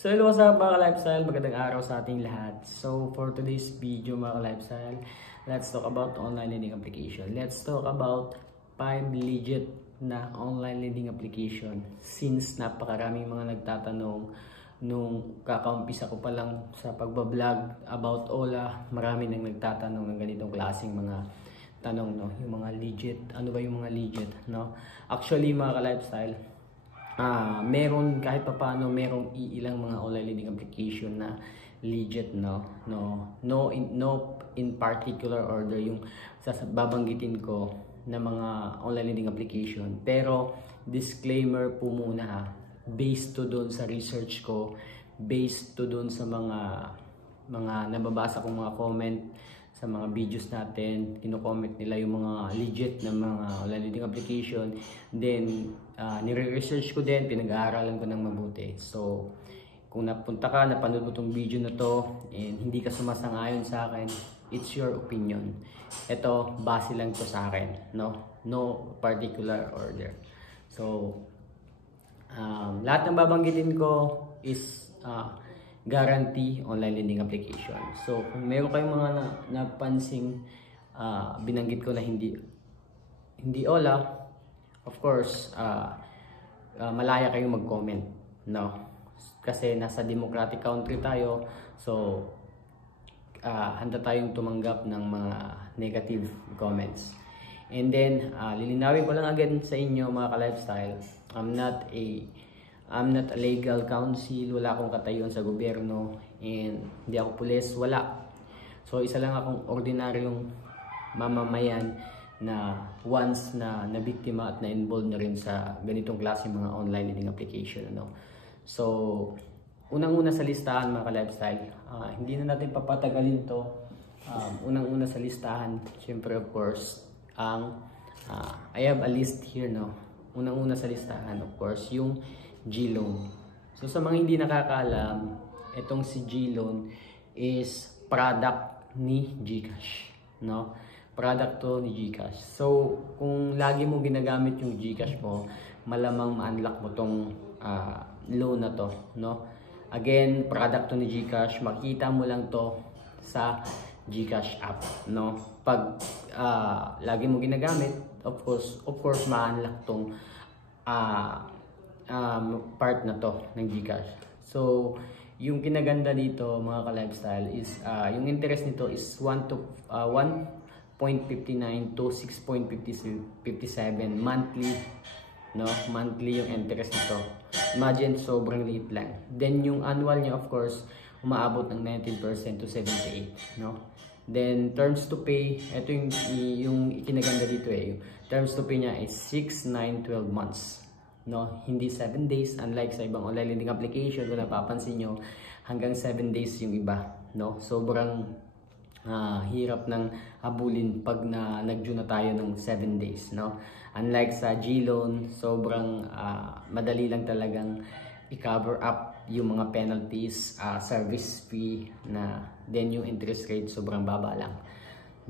So hello, what's up mga ka-lifestyle? Magandang araw sa ating lahat. So for today's video mga ka-lifestyle, let's talk about online lending application. Let's talk about 5 legit na online lending application. Since napakaraming mga nagtatanong nung kakaumpisa ko pa lang sa pagbablog about Ola, marami nang nagtatanong ng ganitong klaseng mga tanong, no? Yung mga legit, ano ba yung mga legit, no? Actually mga ka-lifestyle, meron kahit pa paano merong ilang mga online lending application na legit, no in particular order yung babanggitin ko na mga online lending application, pero disclaimer po muna, based to doon sa research ko, based to doon sa mga nababasa kong mga comment sa mga videos natin, kino-comment nila yung mga legit na mga online lending application. Then, nire-research ko din, pinag-aaralan ko ng mabuti. So, kung napunta ka, napanood mo tong video na to, and hindi ka sumasang-ayon sa akin, it's your opinion. Ito, base lang to sa akin, no? No particular order. So, lahat ng babanggitin ko is guarantee online lending application. So kung meron kayong mga napansing binanggit ko na hindi Ola, of course malaya kayong mag-comment, no? Kasi nasa democratic country tayo, so handa tayong tumanggap ng mga negative comments. And then lilinawin ko lang again sa inyo mga ka-lifestyle, I'm not a legal counsel, wala akong katayuan sa gobyerno, and hindi ako pulis, wala. So isa lang akong ordinaryong mamamayan na once na nabiktima at na-involved na rin sa ganitong klase mga online lending application, no? So unang-una sa listahan mga ka-lifestyle, hindi na natin papatagalin to. Unang-una sa listahan, syempre of course, I have a list here, no? Unang-una sa listahan, of course, yung GLoan. So sa mga hindi nakakaalam, itong si GLoan is product ni GCash, no? Product to ni GCash. So kung lagi mo ginagamit yung GCash mo, malamang ma-unlock mo tong loan na to, no? Again, product to ni GCash, makita mo lang to sa GCash app, no? Pag lagi mo ginagamit, of course ma-unlock tong part na to ng GCash. So yung kinaganda dito mga ka-lifestyle is yung interest nito is 1.59 to 6.57 monthly, no? Monthly yung interest nito. Imagine, sobrang liit lang. Then yung annual niya of course umaabot ng 19% to 78, no? Then terms to pay, ito yung kinaganda dito yung terms to pay niya is 6, 9, 12 months. No, hindi 7 days, unlike sa ibang online lending application kung napapansin nyo, hanggang 7 days yung iba, no? Sobrang hirap ng habulin pag nag-due na tayo ng 7 days, no? Unlike sa GLoan, sobrang madali lang talagang i-cover up yung mga penalties, service fee, na then yung interest rate sobrang baba lang,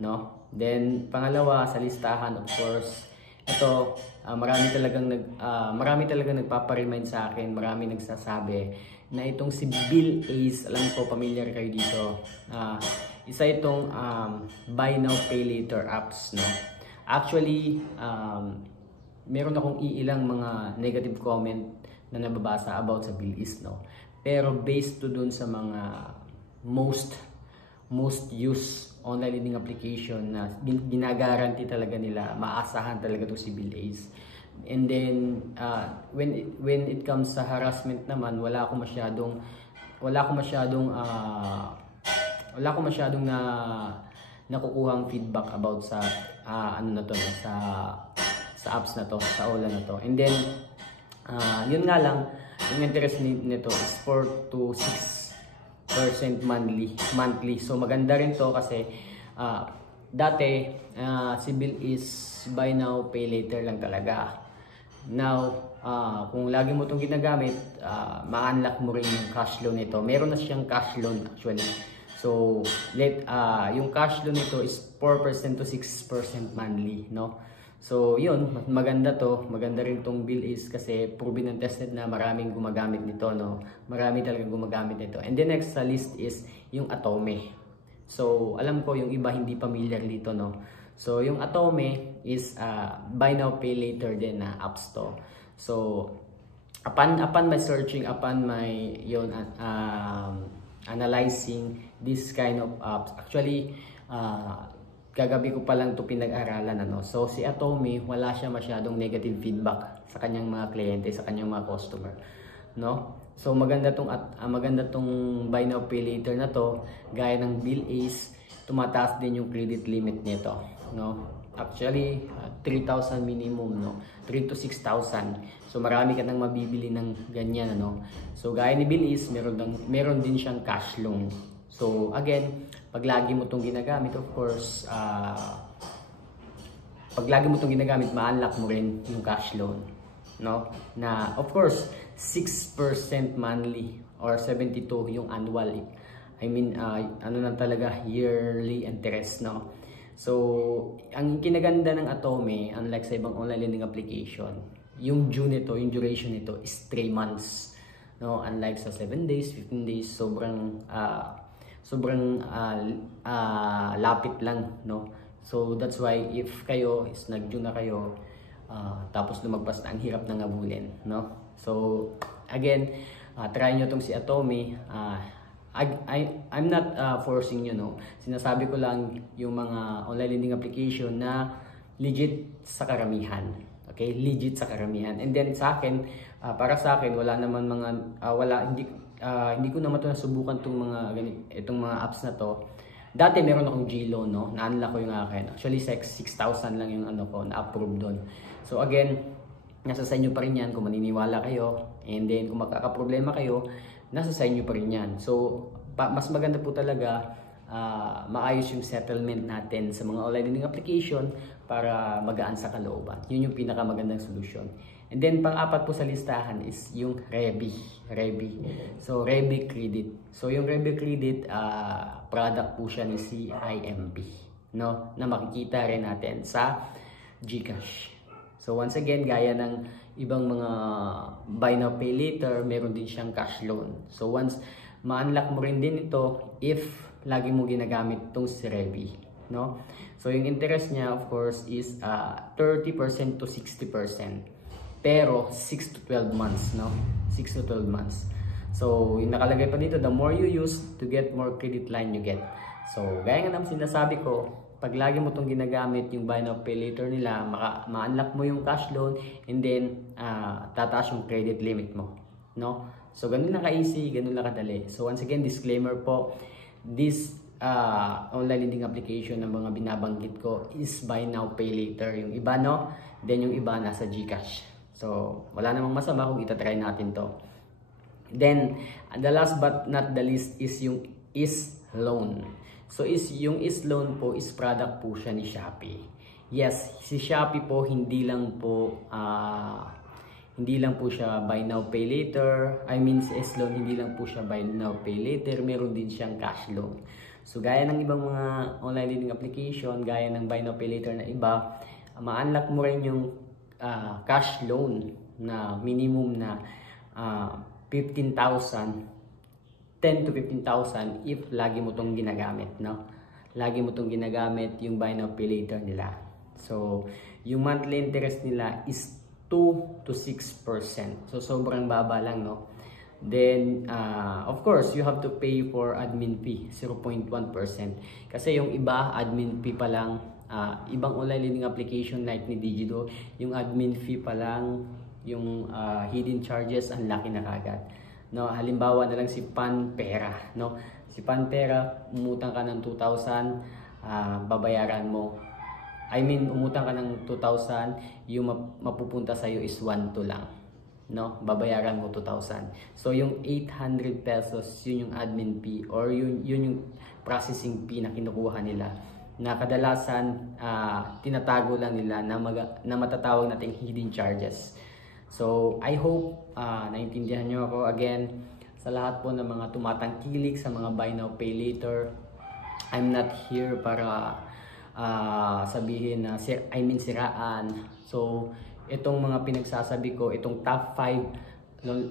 no? Then pangalawa sa listahan, of course, ito, marami talagang nagpapa-remind sa akin, marami nagsasabi na itong si Bill Ace, alam ko familiar kayo dito. Isa itong buy now pay later apps, no? Actually, meron akong ilang mga negative comment na nababasa about sa Bill Ace, no? Pero based to dun sa mga most used online lending application na ginagaranti talaga nila, maasahan talaga to si Bill Ace. And then when it comes sa harassment naman, wala ako masyadong nakukuhang feedback about sa ano na to, sa apps na to, sa Ola na to. And then yun nga lang, yung interest nito is 4 to 6% monthly. So maganda rin to kasi dati si Bill is buy now pay later lang talaga. Now kung lagi mo itong ginagamit, ma-unlock mo rin yung cash loan nito. Meron na siyang cash loan actually. So yung cash loan nito is 4% to 6% monthly, no? So yun, maganda to. Maganda rin tong Bill is kasi proven and tested na maraming gumagamit nito, no? Marami talagang gumagamit nito. And the next sa list is yung Atome. So alam ko yung iba hindi familiar dito, no? So yung Atome is buy now pay later din na apps to. So upon my searching, upon my yun analyzing this kind of apps, actually kagabi ko pa lang to pinag-aralan, ano. So si Atome, wala siya masyadong negative feedback sa kanyang mga kliyente, sa kanyang mga customer, no? So maganda tong buy now pay later na to. Gaya ng Bill Ace, tumataas din yung credit limit nito, no? Actually 3,000 minimum, no? 3 to 6,000. So marami ka nang mabibili ng ganyan, ano. So gaya ni Bill Ace, meron din siyang cash loan. So again, pag lagi mo itong ginagamit, of course, pag lagi mo itong ginagamit, ma-unlock mo rin yung cash loan, no? Na of course 6% monthly or 72 yung annual. I mean, ano na talaga, yearly interest, no? So ang kinaganda ng Atome, unlike sa ibang online lending application, yung due nito, yung duration nito is 3 months, no? Unlike sa 7 days, 15 days, sobrang lapit lang, no? So that's why if kayo is nag-due na kayo, tapos lumagpas na, ang hirap nang habulin, no? So again, try nyo tong si Atome. I'm not forcing you, no? Sinasabi ko lang yung mga online lending application na legit sa karamihan. Okay, legit sa karamihan. And then sa akin, para sa akin, wala naman hindi ko naman ito nasubukan itong mga apps na to. Dati meron akong G-Loan, no? Na-unlock ko yung akin. Actually 6,000 lang yung ano ko, na-approve doon. So again, nasa sa inyo pa rin yan kung maniniwala kayo. And then kung magkakaproblema kayo, nasa sa inyo pa rin yan. So mas maganda po talaga maayos yung settlement natin sa mga online lending application para magaan sa kalooban. Yun yung pinakamagandang solusyon. And then pang-apat po sa listahan is yung Rebi. So Rebi Credit. So yung Rebi Credit, product po siya ni CIMB, no? Na makikita rin natin sa GCash. So once again, gaya ng ibang mga buy now pay later, meron din siyang cash loan. So once ma-unlock mo rin din ito if lagi mo ginagamit itong si Rebi, no? So yung interest niya of course is 30% to 60%. Pero 6 to 12 months, no? 6 to 12 months. So yung nakalagay pa dito, the more you use to get more credit line you get. So gaya nga naman sinasabi ko, pag lagi mo itong ginagamit, yung buy now pay later nila, ma-unlock mo yung cash loan, and then tataas yung credit limit mo, no? So ganun lang ka-easy, ganun lang kadali. So once again, disclaimer po, this online lending application ng mga binabanggit ko is buy now pay later. Yung iba, no? Then yung iba nasa GCash. So wala namang masama kung itatry natin to. Then the last but not the least is yung Is-Loan. So yung Is-Loan po is product po siya ni Shopee. Yes, si Shopee po hindi lang po siya buy now pay later. I mean si Is-Loan hindi lang po siya buy now pay later, meron din siyang cash loan. So gaya ng ibang mga online lending application, gaya ng buy now pay later na iba, ma-unlock mo rin yung cash loan na minimum na 15,000, 10 to 15,000 if lagi mo tong ginagamit, no? Lagi mo tong ginagamit yung buy now pay later nila. So yung monthly interest nila is 2 to 6%. So sobrang baba lang, no? Then of course you have to pay for admin fee, 0.1%. Kasi yung iba admin fee pa lang, ibang online lending application like ni Digido, yung admin fee pa lang, yung hidden charges ang laki na kagad, no? Halimbawa na lang si Panpera, no? Si Panpera, umutang ka ng 2,000, babayaran mo, I mean umutang ka ng 2,000, yung mapupunta sa iyo is 1,2 lang, no? Babayaran mo 2,000. So yung 800 pesos, yun yung admin fee or yun yung processing fee na kinukuha nila, na kadalasan tinatago lang nila na matatawag nating hidden charges. So I hope naintindihan nyo ako. Again, sa lahat po ng mga tumatangkilik sa mga buy now pay later, I'm not here para sabihin na siraan. So itong mga pinagsasabi ko, itong top 5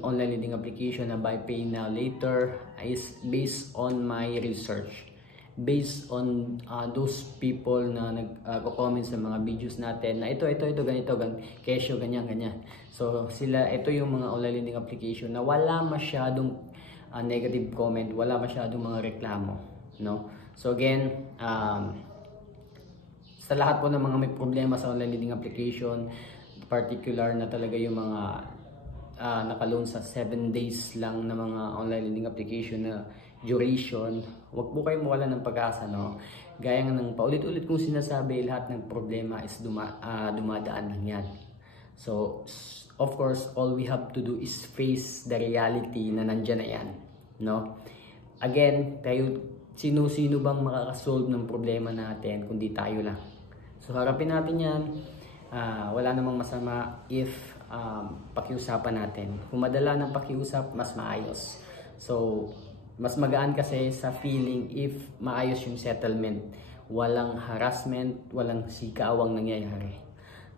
online lending application na buy pay now later is based on my research, based on those people na nag-comment sa mga videos natin na ito ganito, kesyo ganyan. So sila, ito yung mga online lending application na wala masyadong negative comment, wala masyadong mga reklamo, no? So again, sa lahat po ng mga may problema sa online lending application, particular na talaga yung mga naka-loan sa 7 days lang na mga online lending application na duration, wag po kayong mawala ng pag-asa, no? Gaya nga ng paulit-ulit kong sinasabi, lahat ng problema is dumadaan lang yan. So of course, all we have to do is face the reality na nandyan na yan, no? Again, sino-sino bang makakasolve ng problema natin kundi tayo lang. So harapin natin yan. Wala namang masama if pakiusapan natin. Kung madala ng pakiusap, mas maayos. So mas magaan kasi sa feeling if maayos yung settlement. Walang harassment, walang sikawang nangyayari.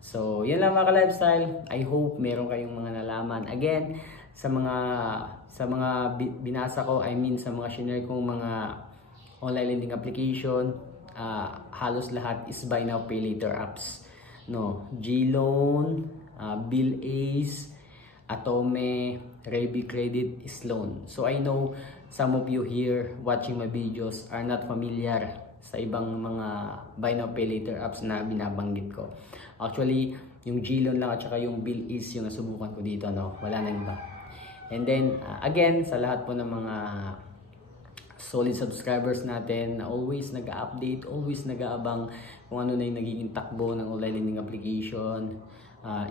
So yan lang mga ka-lifestyle. I hope meron kayong mga nalaman. Again, sa mga binasa ko, I mean sa mga shinare kong mga online lending application, halos lahat is buy now pay later apps, no? GLoan, Bill Ace, Atome, Rebi Credit is loan. So I know some of you here watching my videos are not familiar sa ibang mga buy now pay later apps na binabanggit ko. Actually, yung GLoan lang at saka yung Bill Ace yung nasubukan ko dito, no? Wala nang iba. And then again, sa lahat po ng mga solid subscribers natin na always nag-update, always nag-aabang kung ano na yung nagiging takbo ng online lending application.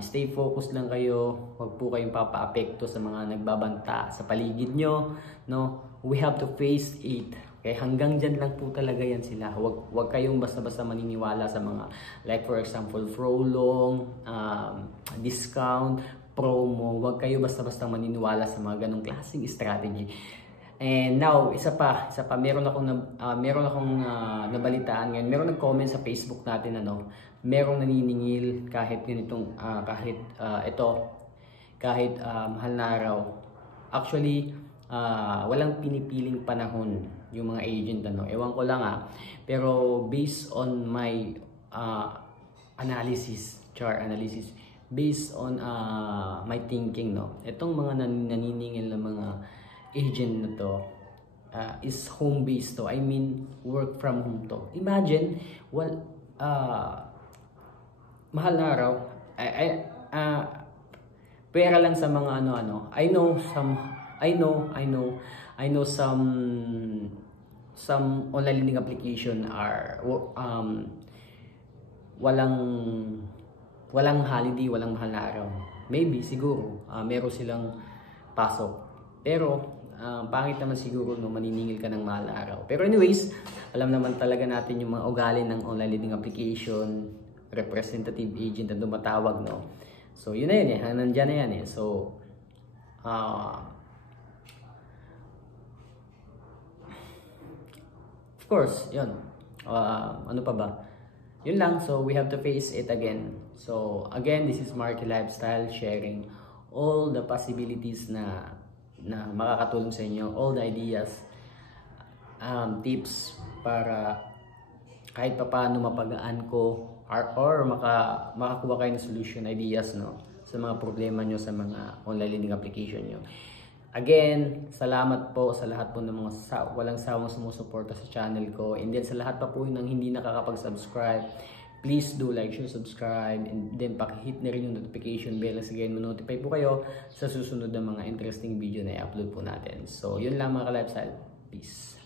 Stay focused lang kayo. Huwag po kayong papa-apekto sa mga nagbabanta sa paligid nyo, no? We have to face it. Okay, hanggang dyan lang po talaga yan sila. Huwag kayong basta-basta maniniwala sa mga, like for example, prolong, discount, promo. Huwag kayo basta-basta maniniwala sa mga ganong klaseng strategy. And now, isa pa, meron akong nabalitaan ngayon. Meron nag-comment sa Facebook natin, merong naniningil kahit ganitong kahit mahal na araw. Actually, walang pinipiling panahon yung mga agent, ewan ko lang pero based on my chart analysis, based on my thinking, itong mga naniningil na mga agent na to is home based to. I mean work from home to. Imagine, mahal na araw, pera lang sa mga I know some online lending application are walang holiday, walang mahal na araw. Maybe siguro meron silang pasok. Pero pangit naman siguro maniningil ka ng mahal na araw. Pero anyways, alam naman talaga natin yung mga ugali ng online lending application, representative agent na tumatawag, So yun na yun nandyan na yan So of course, yun. Ano pa ba? Yun lang. So we have to face it again. So again, this is Marky Lifestyle, sharing all the possibilities na makakatulong sa inyo, all the ideas, tips para kahit pa paano mapagaan ko or makakuha kayo ng solution ideas sa mga problema nyo sa mga online lending application nyo. Again, salamat po sa lahat po ng mga walang sawang sumusuporta sa channel ko, and then sa lahat pa po ng hindi nakakapag-subscribe, please do like, share, subscribe, and then pakihit na rin yung notification bell sa gayon ma-notify po kayo sa susunod na mga interesting video na i-upload po natin. So yun lang mga ka-lifestyle. Peace.